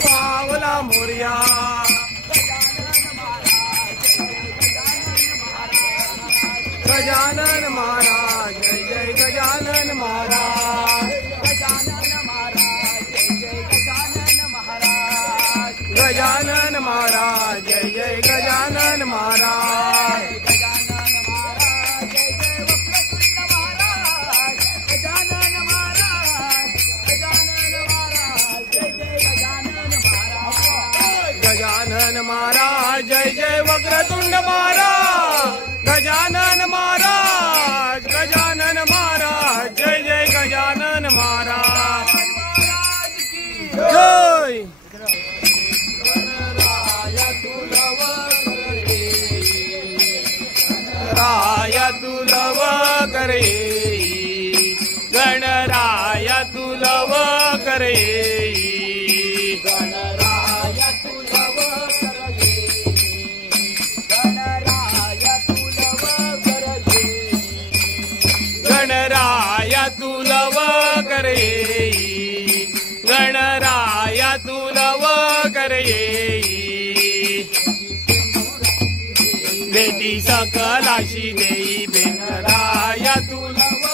पावला मोरया गजानन महाराज जय जय गजानन महाराज गजानन महाराज जय जय गजानन महाराज गजानन महाराज जय जय वक्रतुंड महाराज गजानन महाराज जय जय गजानन महाराज जय राय तुलव करे गणराय तुलव करे गणराय तुलव करे बेटी सकलाशी देई बेनराय तुलव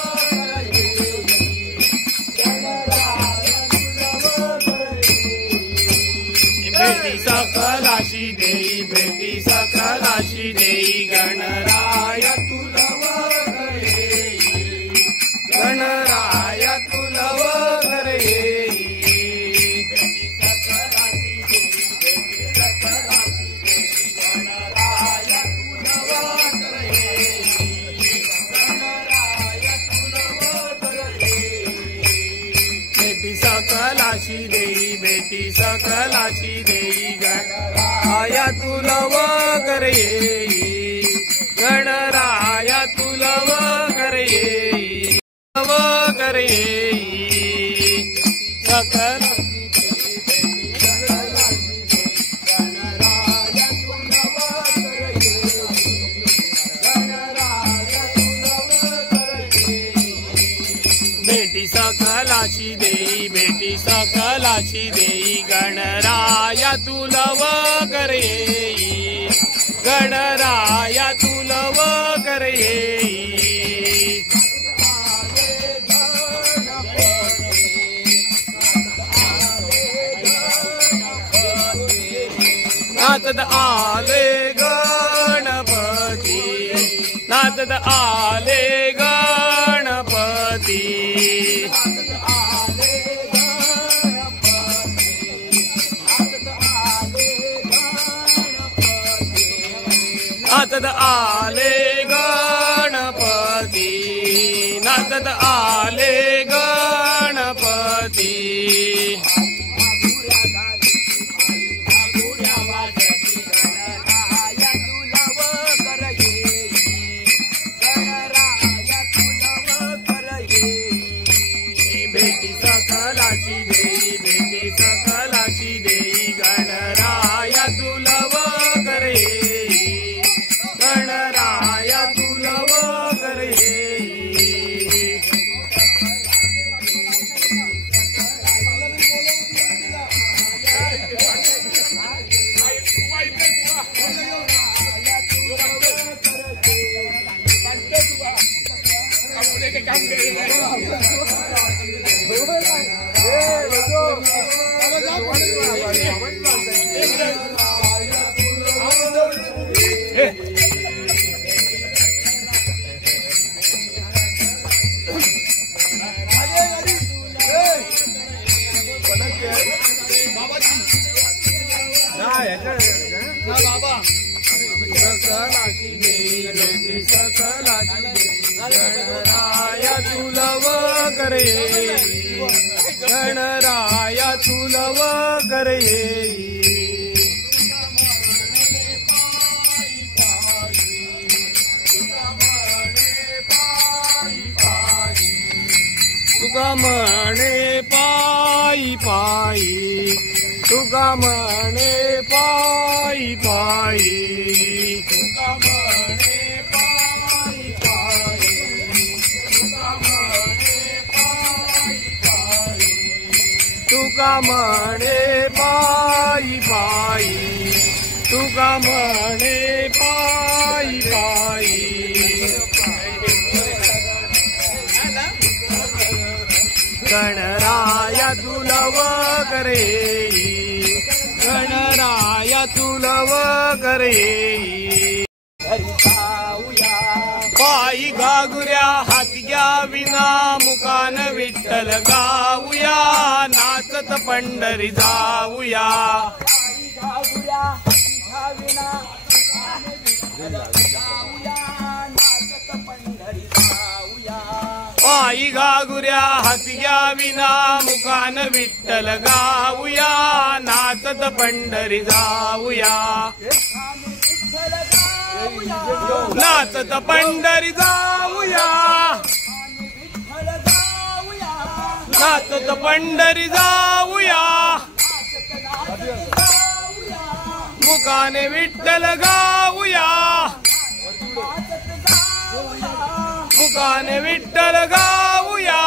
बेटी सकलाशी देई बेटी सकलाशी देई गणराय तुलव करे गणराय तुलव करे सकलाशी देई बेटी सकलाशी देई गणराय तुलव करे गणराय तुलव करे करे सकल बेटी सकलाशी देई बेटी सकलाशी देई गणराय तुलव करे गणराय तुलव करे नाचत आले गणपती नाचत आले गणपती नाचत आले गणपती नाचत आले गणपती बेटी सकलाशी देई बेटी सकलाशी देई गणराय तुलव करे गणराय तुलव करे गणराया तुलव करे गणराया तुलव करे तुका म्हणे पायी पायी तुका म्हणे पायी पायी तुका म्हणे पायी पायी तुका म्हणे पायी पायी तुका म्हणे पायी पायी तुका म्हणे पायी पायी गणराया तुलव करे गणराया तुलव करे पायी घागुऱ्या हातग्या विना मुकान विठ्ठल गाऊया नाचत पंढरी जाऊया पायी घागुऱ्या हातग्या विना मुकान विठ्ठल गाऊया नाचत पंढरी जाऊया नाचत पंढरी जाऊया नाचत पंढरी जाऊया मुकाने विठ्ठल गाऊया मुकाने विठ्ठल गाऊया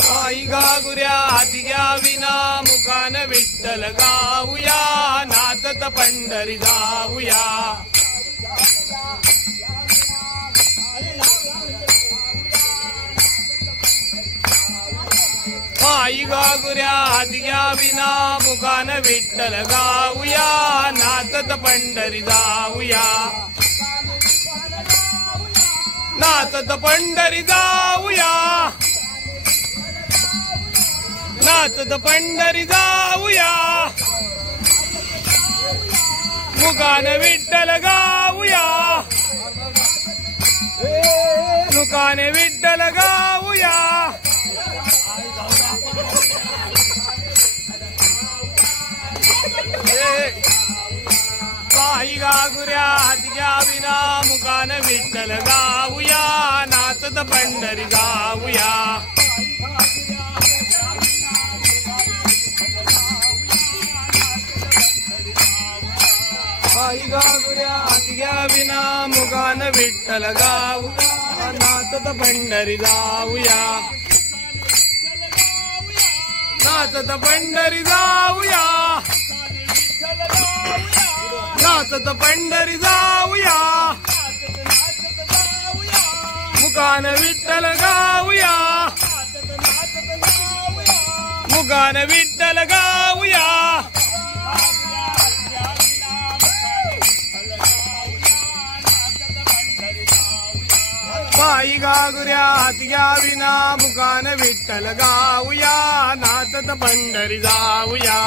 पायी घागुऱ्या हातग्या विना मुकान विठ्ठल गाऊया नाचत पंढरी जाऊया पायी घागुऱ्या हातग्या विना मुकान विठ्ठल गाऊया नाचत पंढरी जाऊया नाचत पंढरी जाऊया नाचत पंढरी जाऊया मुकान विठ्ठल गाऊया मुकान विठ्ठल गाऊया पायी घागुऱ्या हातग्या विना मुकान विठ्ठल गाऊया नाचत पंढरी जाऊया पायी घागुऱ्या हातग्या विना मुकान विठ्ठल गाऊया नाचत पंढरी जाऊया नाचत पंढरी जाऊया नाचत पंढरी जाऊया मुकान विठ्ठल गाऊया मुकान विठ्ठल गाऊया पायी घागुऱ्या हातग्या विना मुकान विठ्ठल गाऊया नाचत पंढरी जाऊया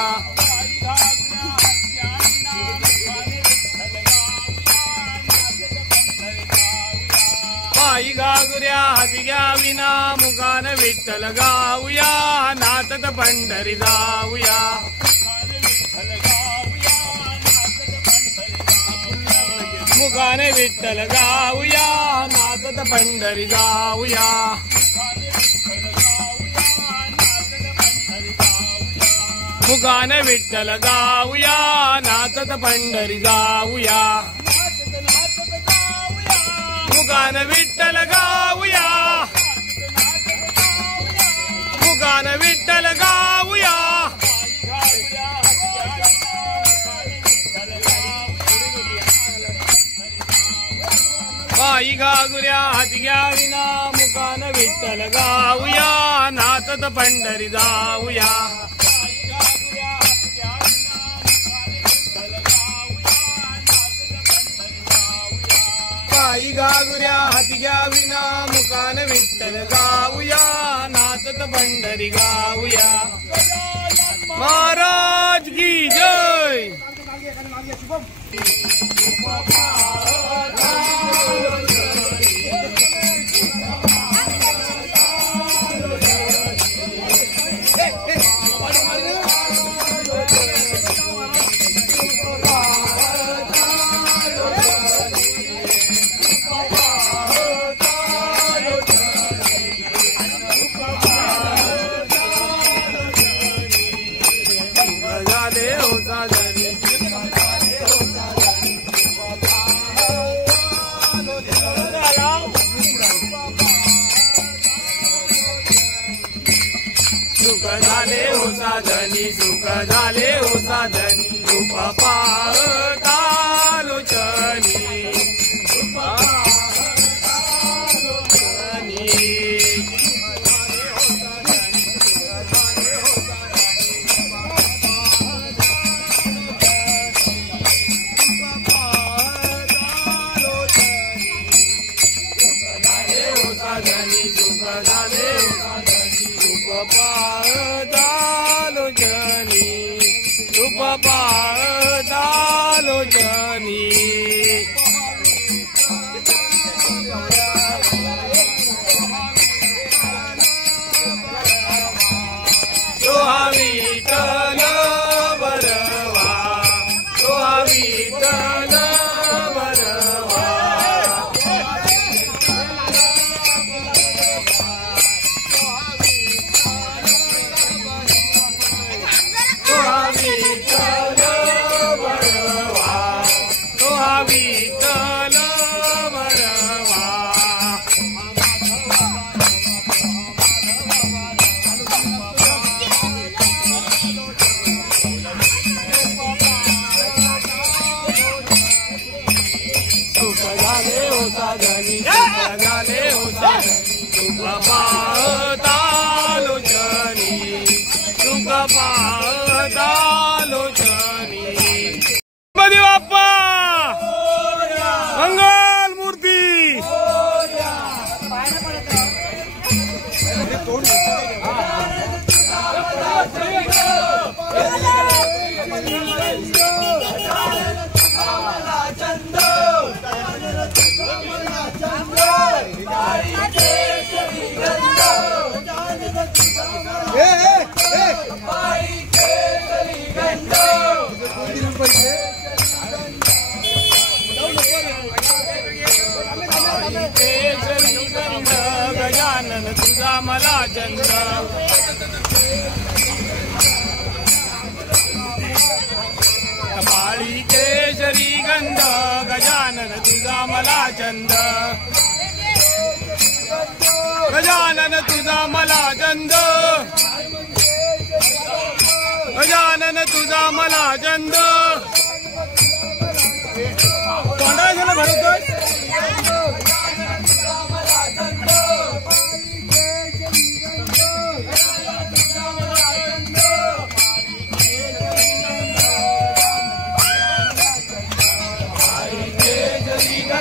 पायी घागुऱ्या हातग्या विना मुकान विठ्ठल गाऊया नाचत पंढरी जाऊया मुकान विठ्ठल गाऊया नाचत पंढरी जाऊया मुकान विठ्ठल गाऊया नाचत पंढरी जाऊया मुकान विठ्ठल गाऊया मुकान विठ्ठल गाऊया पायी घागुऱ्या हाती घ्याविना मुकान विठ्ठल गाऊया नाचत पंढरी जाऊया पायी घागुऱ्या हाती घ्याविना मुकान विठ्ठल गाऊया नाचत पंढरी गाऊया महाराज की जय। सुख झाले हो साधनी सुख झाले हो साधनी रूप पाहता लोचनी रूप पाहता लोचनी सुख झाले रूप पाहता लोचनी तो हा विठ्ठल बरवा तो हा विठ्ठल बरवा तो हा विठ्ठल बरवा तो हा विठ्ठल बरवा सुख झाले हो साधनी सुख झाले हो साधनी सुख पाहता लोचनी सुख पाहता लोचनी गणपती बाप्पा मंगल मूर्ती गजानन तुझा मला चंद कपाळी केशरी गंध गजानन तुझा मला चंद गजानन तुझा मला चंद गजानन तुझा मला चंद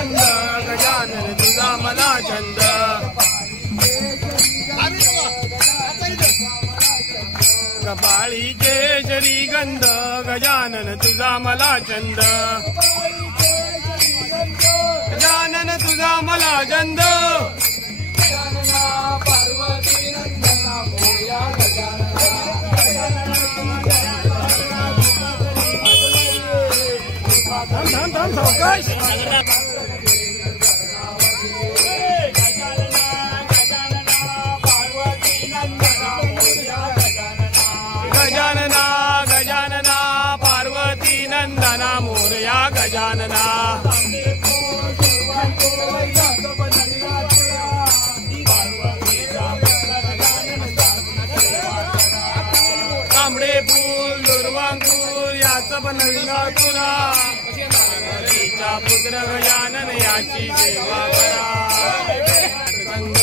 गजानन तुझा मला चंद कपाळी केशरी गंध गजानन तुझा मला चंद गजानन तुझा मला चंद गजानना गजानना पार्वती नंदना मोरया गजानना तांबडे फूल दुर्वांकूर याचं नवनाथुरा पार्वतीचा पुत्र गजानन याची सेवा करा संग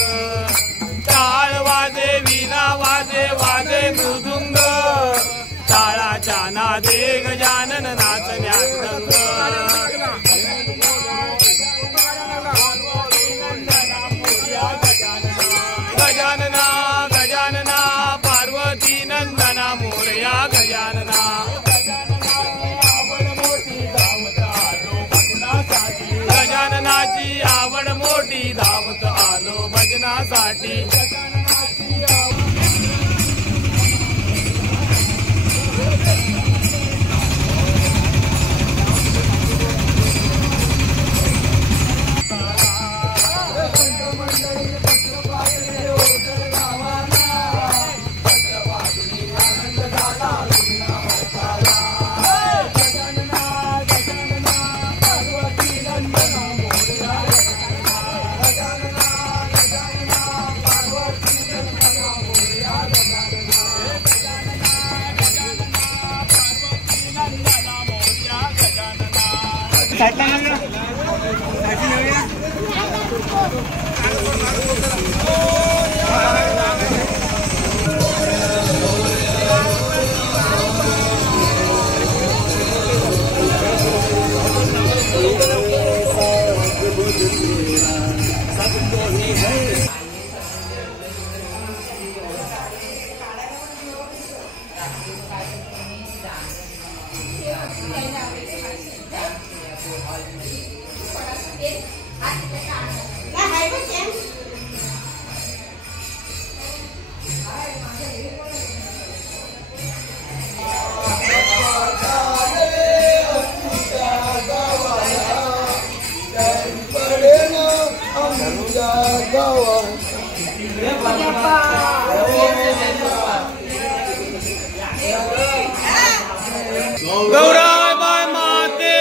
टाळ वाजे वीणा वाजे वाजे मृदुंग टाळाच्या नादे गजानन नाचण्यात दंग गजानना गजानना पार्वती नंदना मोरया गजानना गजाननाची आवड मोठी धावत आलो भजनासाठी गौराबाई माते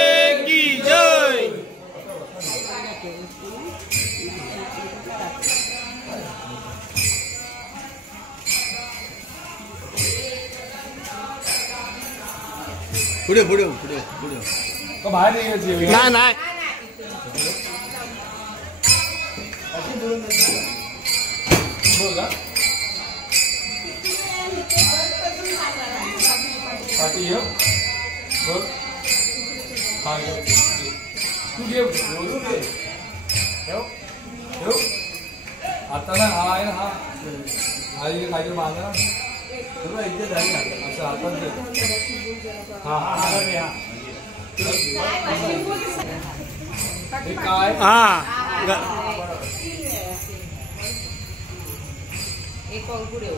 की जय। पुढे पुढे पुढे पुढे बाहेर नाही नाही आता ना हा आहे ना हा काही बांधा तुला इथे जाईल असं आपण हा हा काय हा एक पुढे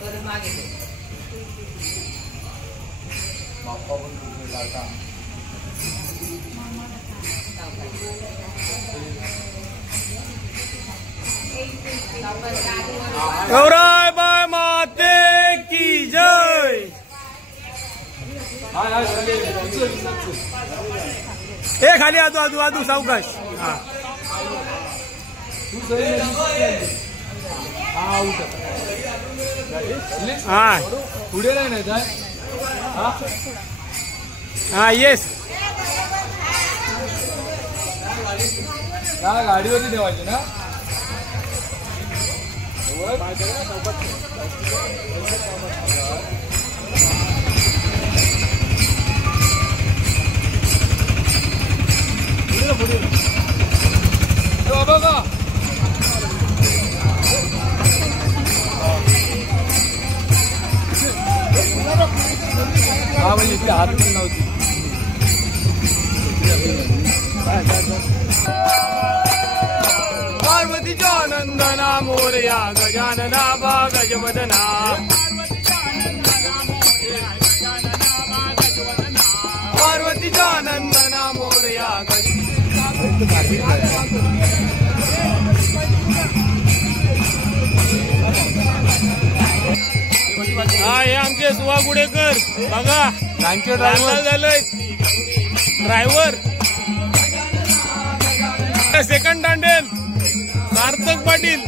परत मागे बाप्पा पण कुठे लाटा गौराबाई माते की जय। ए खाली आदू आदू आदू सावकाश हा हा पुढे नाही जाय हा येस गाडीवरती ठेवायची ना बघा हा म्हणजे ती हात नव्हती पार्वतीच्या नंदना मोरया गजानना बा गजवदना पार्वतीच्या नंदना मोरया हा हे आमचे सुवा गुडेकर बघा ड्रायव्हर झालंय ड्रायव्हर सेकंड दांडेल सार्थक पाटील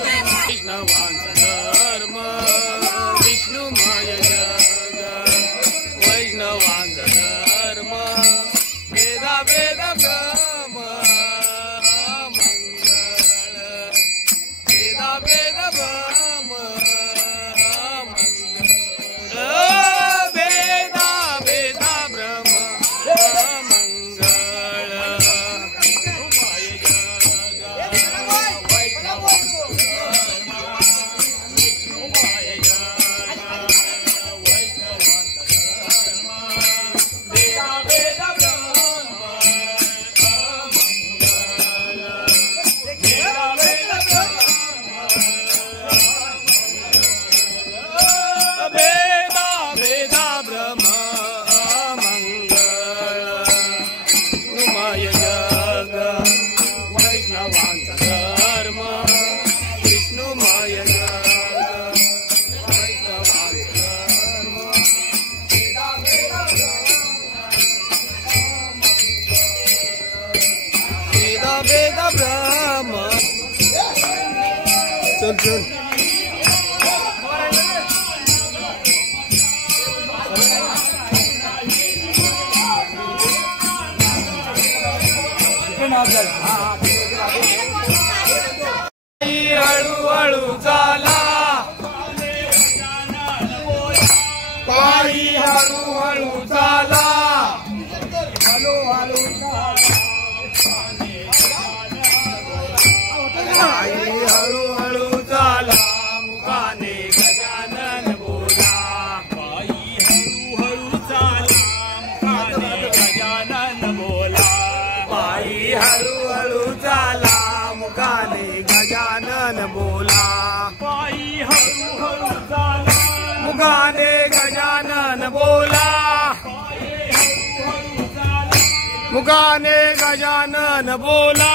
वैष्णवांचा धर्म विष्णुमय जग वैष्णवांचा धर्म वेदा वेद ब्रह्म मंगळ वेदा वेद ब्रह्म मंगळ वेदा वेदा ब्रह्म मंगळ चल चल हळूहळू चाला पायी हळूहळू चाला हळूहळू पायी हळूहळू चाला मुखाने गजानन बोला पायी हळूहळू चाला मुखाने गजानन बोला पायी हळूहळू चाला मुखाने गजानन बोला पायी हळूहळू चाला मुखाने गजानन बोला मुखाने गजानन बोला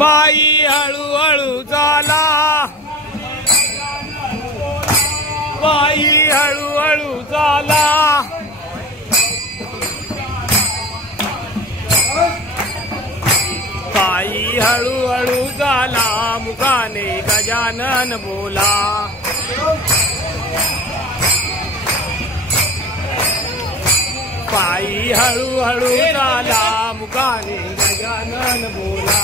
पायी हळूहळू चाला पायी हळूहळू चाला पायी हळूहळू चाला मुखाने गजानन बोला पायी हळूहळू चाला मुखाने गजानन बोला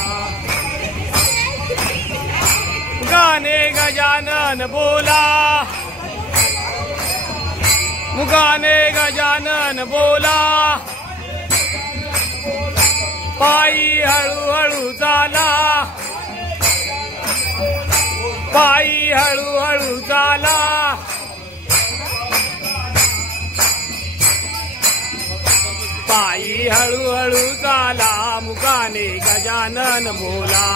मुखाने गजानन बोला मुखाने गजानन बोला पायी हळूहळू चाला पायी हळूहळू चाला पायी हळूहळू चाला मुखाने गजानन बोला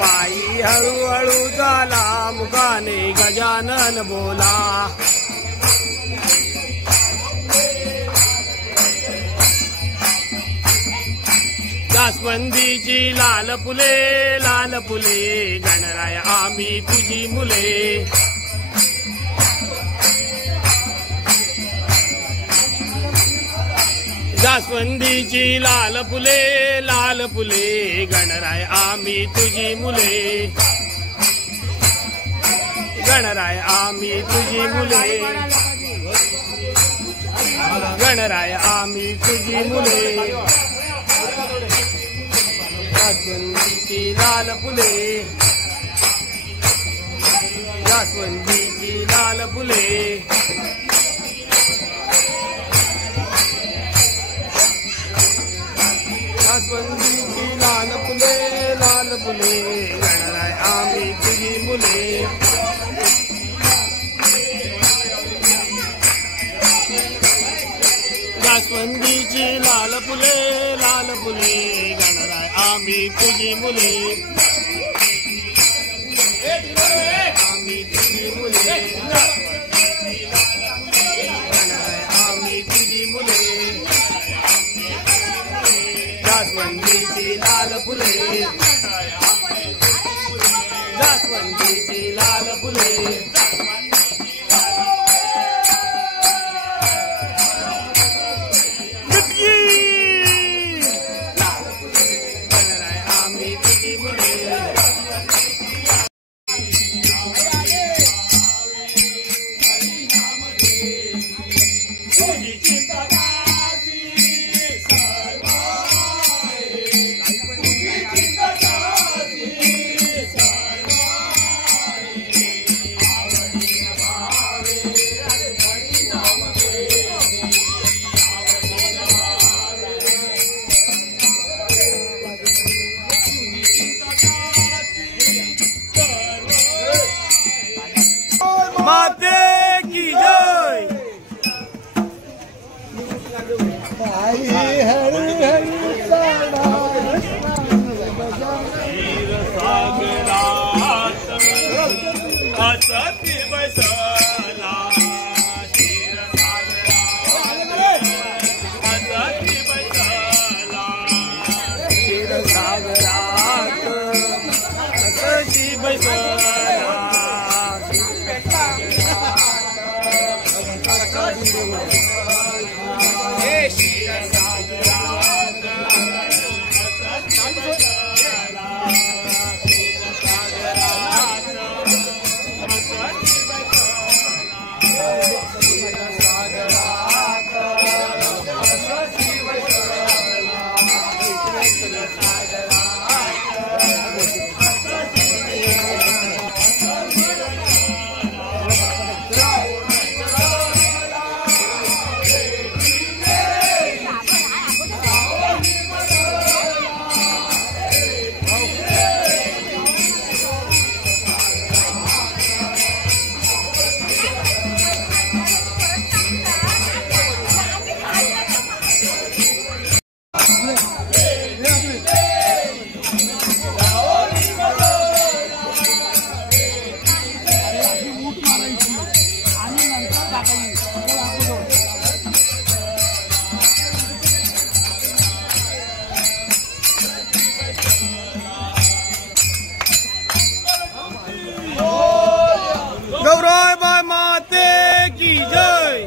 पायी हळूहळू चाला मुखाने गजानन बोला जास्वंदीची लाल फुले गणराय आम्ही तुझी मुले जास्वंदीची लाल फुले गणराय आम्ही तुझी मुले गणराय आम्ही तुझी मुले गणराय आम्ही तुझी मुले जास्वंदीची लाल फुले जास्वंदीची लाल फुले जास्वंदीची लाल फुले गणराय आम्ही तुझी मुले जास्वंदीची लाल फुले गणराय आम्ही तुझी मुले आम्ही तुझी मुले गणराय आम्ही तुझी मुले जास्वंदीची लाल फुले जास्वंदीची लाल फुले आम्ही तुझी मुले माते की जय सागरात असती बसला असती बसला सागरात असती बसला गौरव माते की जय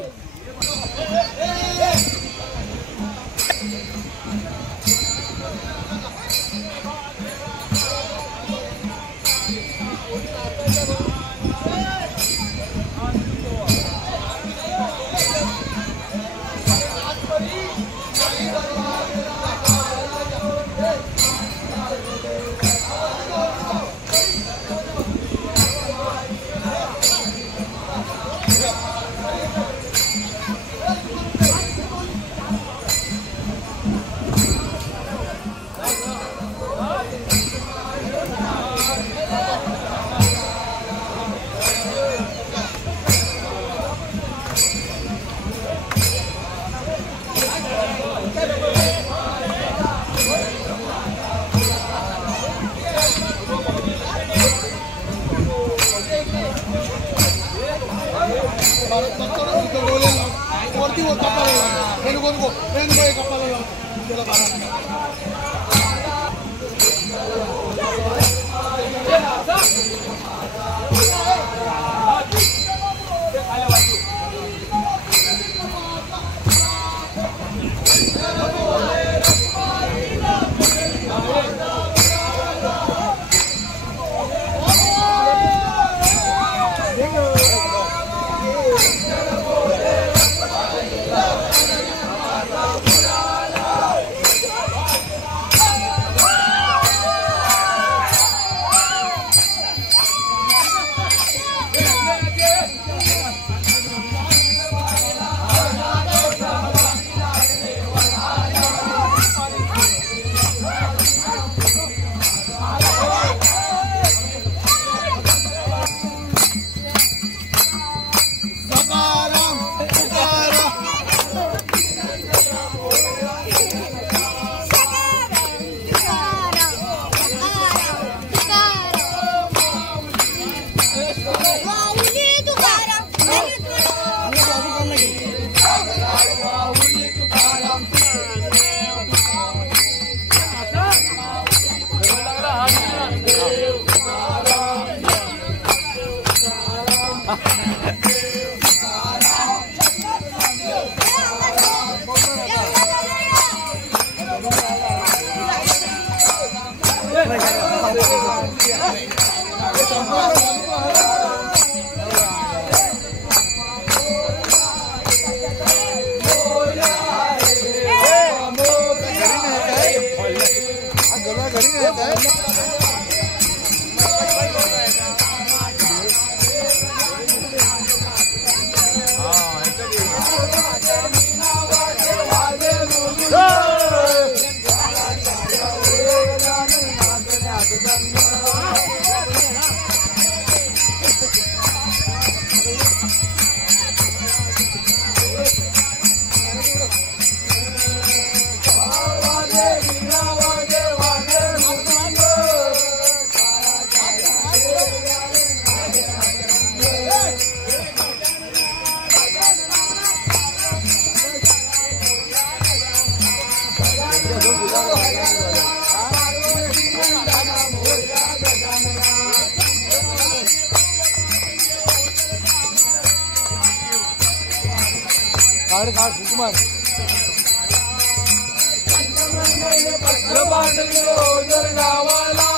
गावाला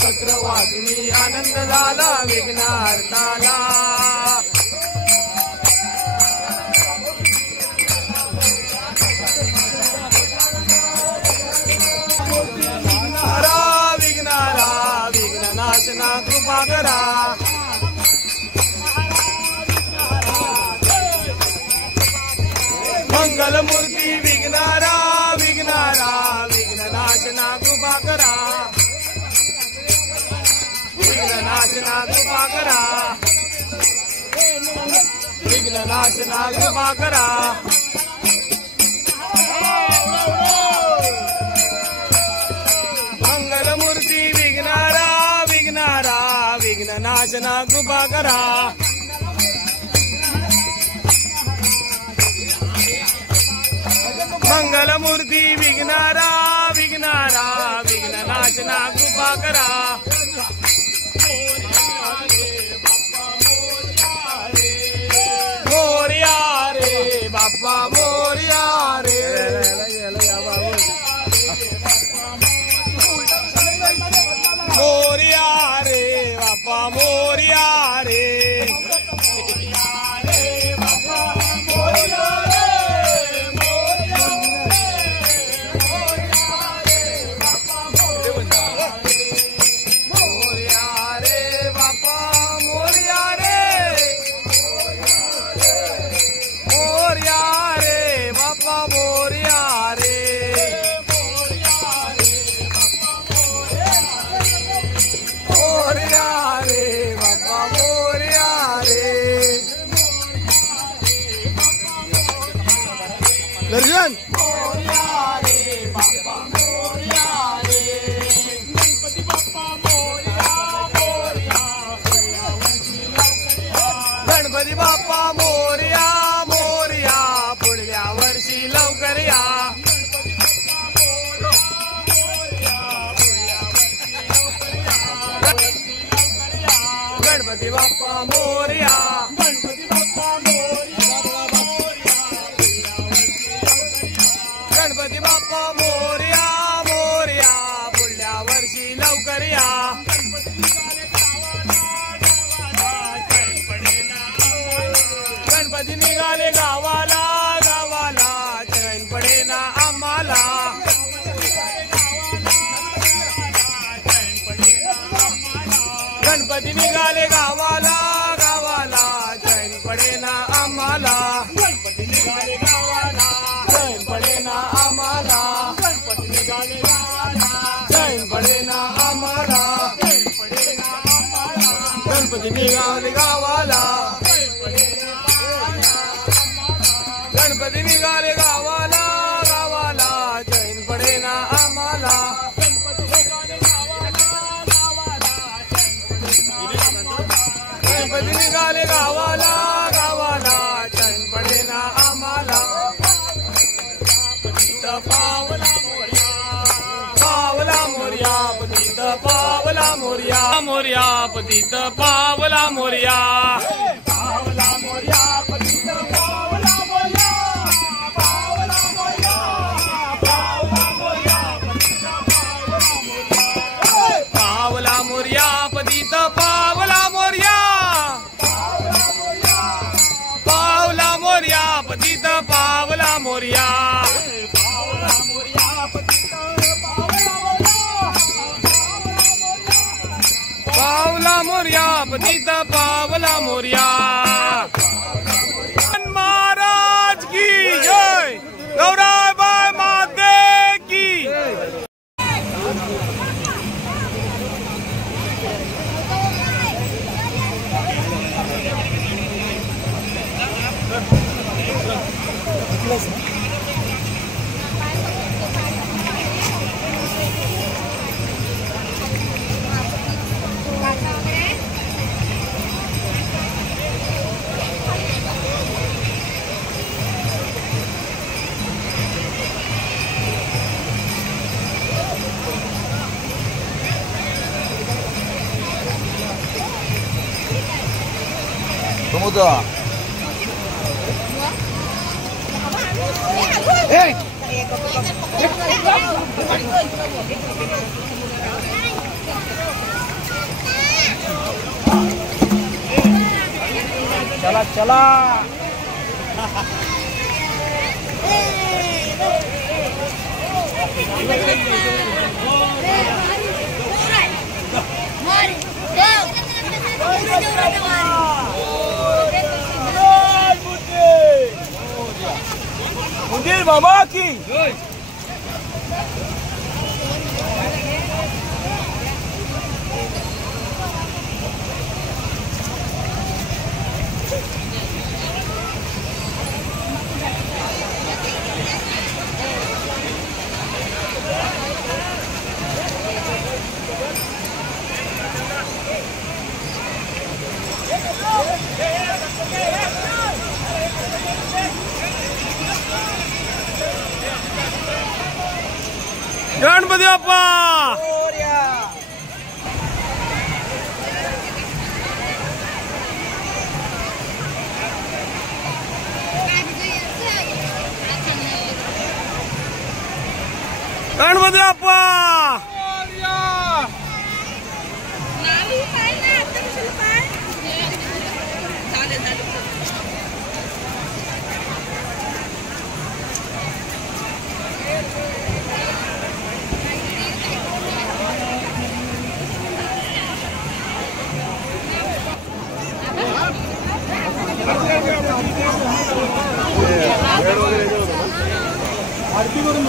चक्रवादिनी आनंद झाला विघ्नार्ताला विघ्नारा विघ्ननाशना कृपा करा मंगलमूर्ती विघ्नारा विघ्नारा विघ्ननाशना कृपा करा विघ्ननाशना कृपा करा विघ्ननाशना कृपा करा मंगलमूर्ती विघ्नारा विघ्नारा विघ्ननाशना कृपा करा मंगलमूर्ती विघ्नारा विघ्नारा विघ्ननाशना कृपा करा मोरया रे बाप्पा मोरया रे मोरया रे बाप्पा मोरया रे दर्शन गणपती बाप्पा मोरया मोरया पुढल्या वर्षी लवकर या गणपती बाप्पा मोरया गणपती बाप्पा मोरया मोरया पुढल्या वर्षी लवकर या गणपती निघाले गावाला गावाला चैन पडे ना आम्हाला गणपती निघाले गावाला गावाला चैन पडे ना आम्हाला गणपती निघाले गावाला चैन पडे ना आम्हाला गणपती निघाले गावाला चैन पडे ना आम्हाला गणपती निघाले गावाला गणपती निघाले गावाला गावाला चैन पडे ना आम्हाला गणपती निघाले गावाला गावाला चैन पडे ना आम्हाला पतित पावला मोरया पावला मोरया पतित पावला मोरया मोरया पतित पावला मोरया पावला मोरया पतित पावला मोरया पावला मोरया पावला पतीत पावला मोर्या महाराज की जय गौराबाई माते की Pemuda. चला चला मुदीर बाबा की गणपती बाप्पा गणपती बाप्पा आरती करून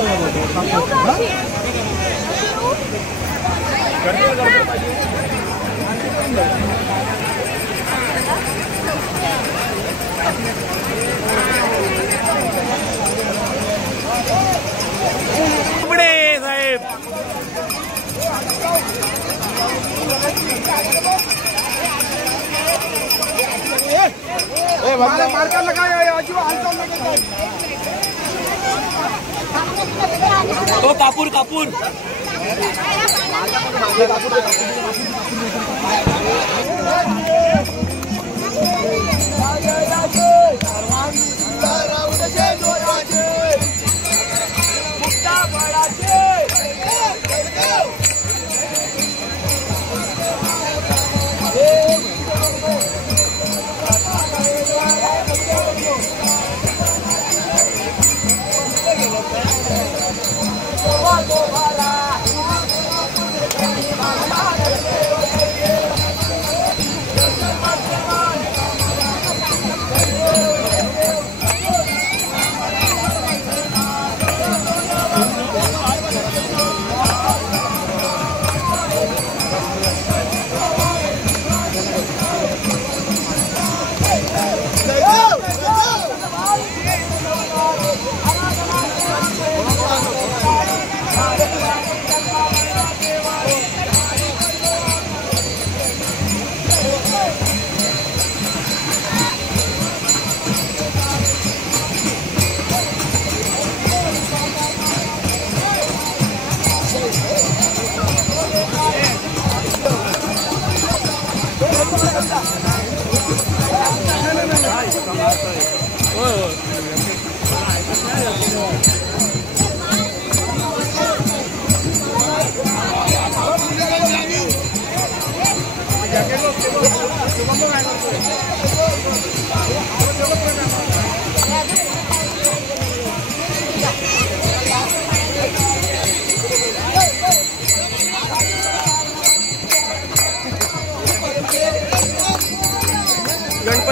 पुढे साहेब मार्कर लगाया तो कापूर कापूर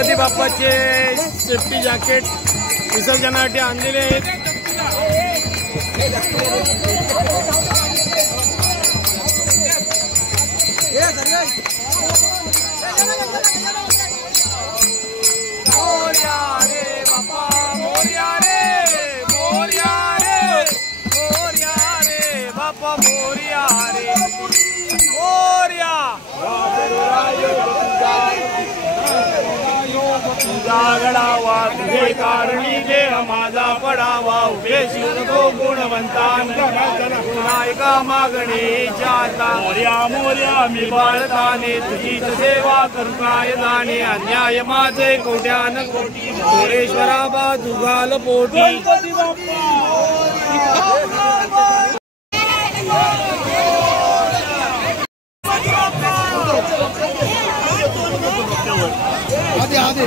गणपती बाप्पाचे सेफ्टी जॅकेट विसर्जनासाठी आणलेले आहेत. मोरया रे बाप्पा मोरया रे मोरया रे मोरया रे बाप्पा मोरया रे मोरया तुझा गडावा तुझे कारणी देह माझा पडावा उभे शिवतो गुणवंता नायका मागणेच्या आता मोर्या मोर्या मी बाळताने तुझीच सेवा करताय दाने अन्याय माझे कोट्यान कोटी मोरेश्वरा बाजू घाल पोटी. आधे